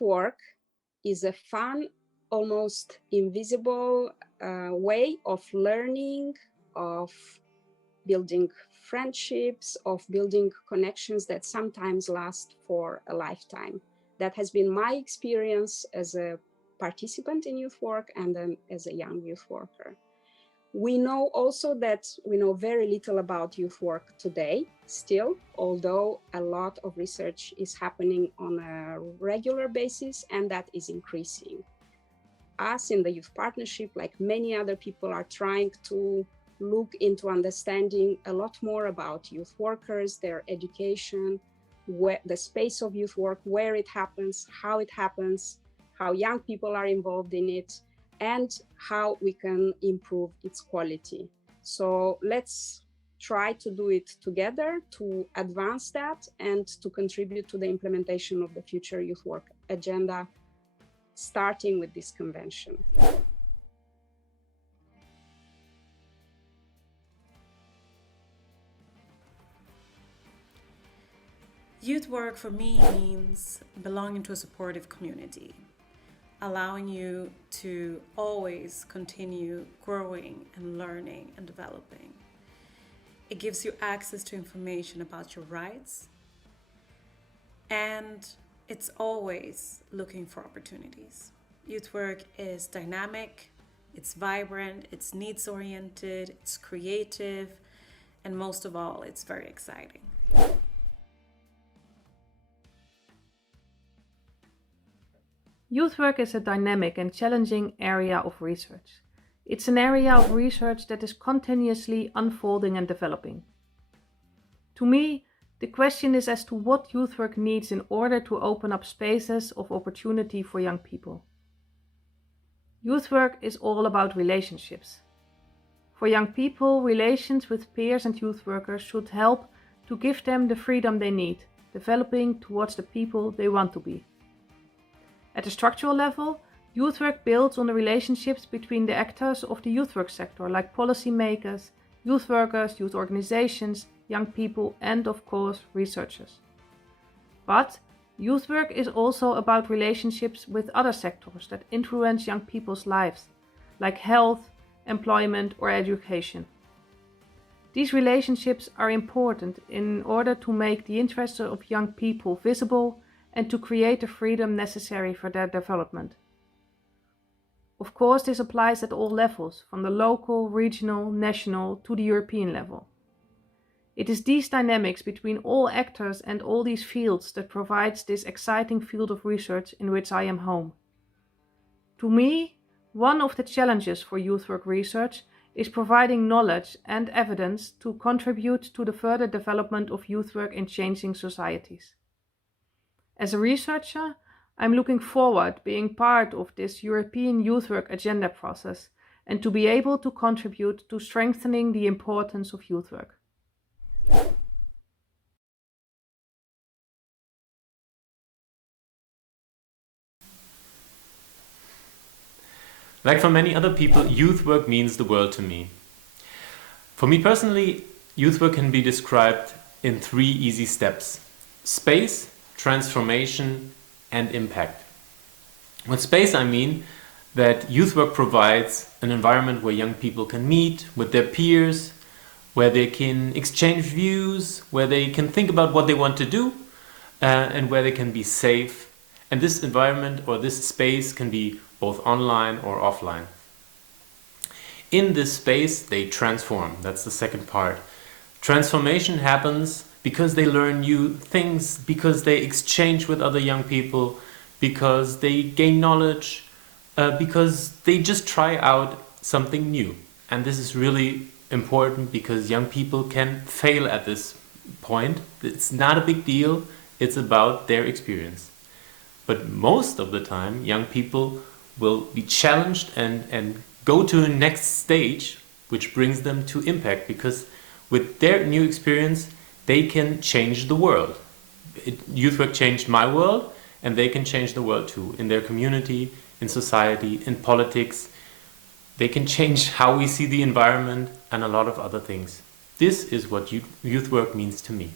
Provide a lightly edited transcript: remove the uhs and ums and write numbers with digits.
youth work is a fun, almost invisible way of learning, of building friendships, of building connections that sometimes last for a lifetime. That has been my experience as a participant in youth work and then as a young youth worker. We know also that we know very little about youth work today still, although a lot of research is happening on a regular basis, and that is increasing. Us in the Youth Partnership, like many other people, are trying to look into understanding a lot more about youth workers, their education, the space of youth work, where it happens, how young people are involved in it, and how we can improve its quality. So let's try to do it together to advance that and to contribute to the implementation of the future youth work agenda, starting with this convention. Youth work for me means belonging to a supportive community, allowing you to always continue growing and learning and developing. It gives you access to information about your rights, and it's always looking for opportunities. Youth work is dynamic, it's vibrant, it's needs-oriented, it's creative, and most of all, it's very exciting. Youth work is a dynamic and challenging area of research. It's an area of research that is continuously unfolding and developing. To me, the question is as to what youth work needs in order to open up spaces of opportunity for young people. Youth work is all about relationships. For young people, relations with peers and youth workers should help to give them the freedom they need, developing towards the people they want to be. At a structural level, youth work builds on the relationships between the actors of the youth work sector, like policymakers, youth workers, youth organizations, young people, and of course, researchers. But youth work is also about relationships with other sectors that influence young people's lives, like health, employment, or education. These relationships are important in order to make the interests of young people visible and to create the freedom necessary for their development. Of course, this applies at all levels, from the local, regional, national to the European level. It is these dynamics between all actors and all these fields that provides this exciting field of research in which I am home. To me, one of the challenges for youth work research is providing knowledge and evidence to contribute to the further development of youth work in changing societies. As a researcher, I'm looking forward being part of this European youth work agenda process and to be able to contribute to strengthening the importance of youth work. Like for many other people, youth work means the world to me. For me personally, youth work can be described in 3 easy steps: space, transformation, and impact. With space, I mean that youth work provides an environment where young people can meet with their peers, where they can exchange views, where they can think about what they want to do, and where they can be safe. And this environment or this space can be both online or offline. In this space, they transform. That's the second part. Transformation happens because they learn new things, because they exchange with other young people, because they gain knowledge, because they just try out something new. And this is really important because young people can fail at this point. It's not a big deal. It's about their experience. But most of the time, young people will be challenged and go to a next stage, which brings them to impact, because with their new experience, they can change the world. Youth work changed my world, and they can change the world too, in their community, in society, in politics. They can change how we see the environment and a lot of other things. This is what youth work means to me.